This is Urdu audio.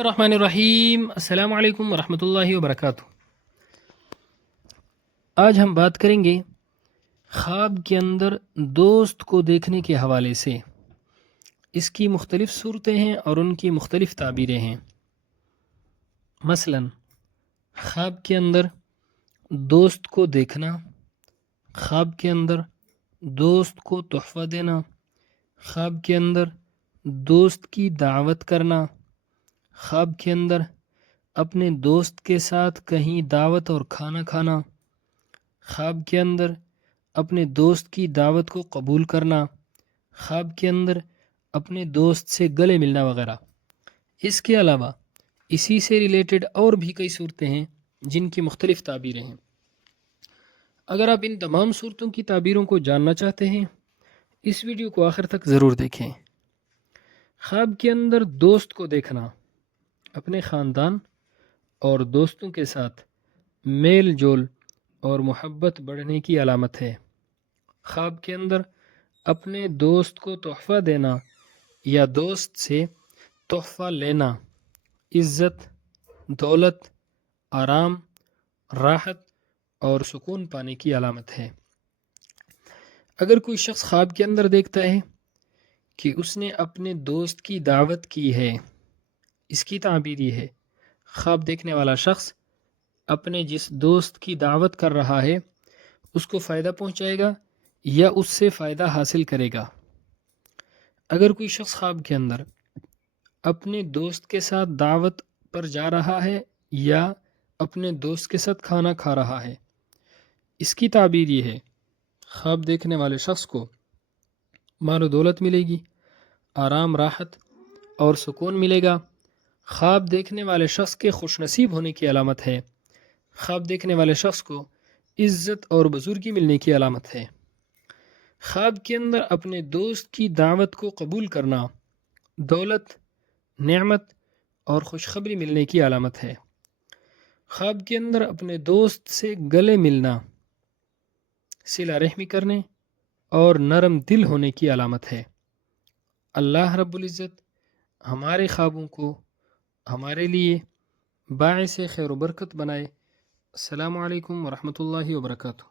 الرحمن الرحیم، السلام علیکم ورحمۃ اللہ وبرکاتہ۔ آج ہم بات کریں گے خواب کے اندر دوست کو دیکھنے کے حوالے سے۔ اس کی مختلف صورتیں ہیں اور ان کی مختلف تعبیریں ہیں۔ مثلا خواب کے اندر دوست کو دیکھنا، خواب کے اندر دوست کو تحفہ دینا، خواب کے اندر دوست کی دعوت کرنا، خواب کے اندر اپنے دوست کے ساتھ کہیں دعوت اور کھانا کھانا، خواب کے اندر اپنے دوست کی دعوت کو قبول کرنا، خواب کے اندر اپنے دوست سے گلے ملنا وغیرہ۔ اس کے علاوہ اسی سے ریلیٹڈ اور بھی کئی صورتیں ہیں جن کی مختلف تعبیریں ہیں۔ اگر آپ ان تمام صورتوں کی تعبیروں کو جاننا چاہتے ہیں، اس ویڈیو کو آخر تک ضرور دیکھیں۔ خواب کے اندر دوست کو دیکھنا اپنے خاندان اور دوستوں کے ساتھ میل جول اور محبت بڑھنے کی علامت ہے۔ خواب کے اندر اپنے دوست کو تحفہ دینا یا دوست سے تحفہ لینا عزت، دولت، آرام، راحت اور سکون پانے کی علامت ہے۔ اگر کوئی شخص خواب کے اندر دیکھتا ہے کہ اس نے اپنے دوست کی دعوت کی ہے، اس کی تعبیر یہ ہے: خواب دیکھنے والا شخص اپنے جس دوست کی دعوت کر رہا ہے اس کو فائدہ پہنچائے گا یا اس سے فائدہ حاصل کرے گا۔ اگر کوئی شخص خواب کے اندر اپنے دوست کے ساتھ دعوت پر جا رہا ہے یا اپنے دوست کے ساتھ کھانا کھا رہا ہے، اس کی تعبیر یہ ہے: خواب دیکھنے والے شخص کو مال و دولت ملے گی، آرام، راحت اور سکون ملے گا۔ خواب دیکھنے والے شخص کے خوش نصیب ہونے کی علامت ہے۔ خواب دیکھنے والے شخص کو عزت اور بزرگی ملنے کی علامت ہے۔ خواب کے اندر اپنے دوست کی دعوت کو قبول کرنا دولت، نعمت اور خوشخبری ملنے کی علامت ہے۔ خواب کے اندر اپنے دوست سے گلے ملنا صلہ رحمی کرنے اور نرم دل ہونے کی علامت ہے۔ اللہ رب العزت ہمارے خوابوں کو ہمارے لیے باعث خیر و برکت بنائے۔ السلام علیکم ورحمۃ اللہ وبرکاتہ۔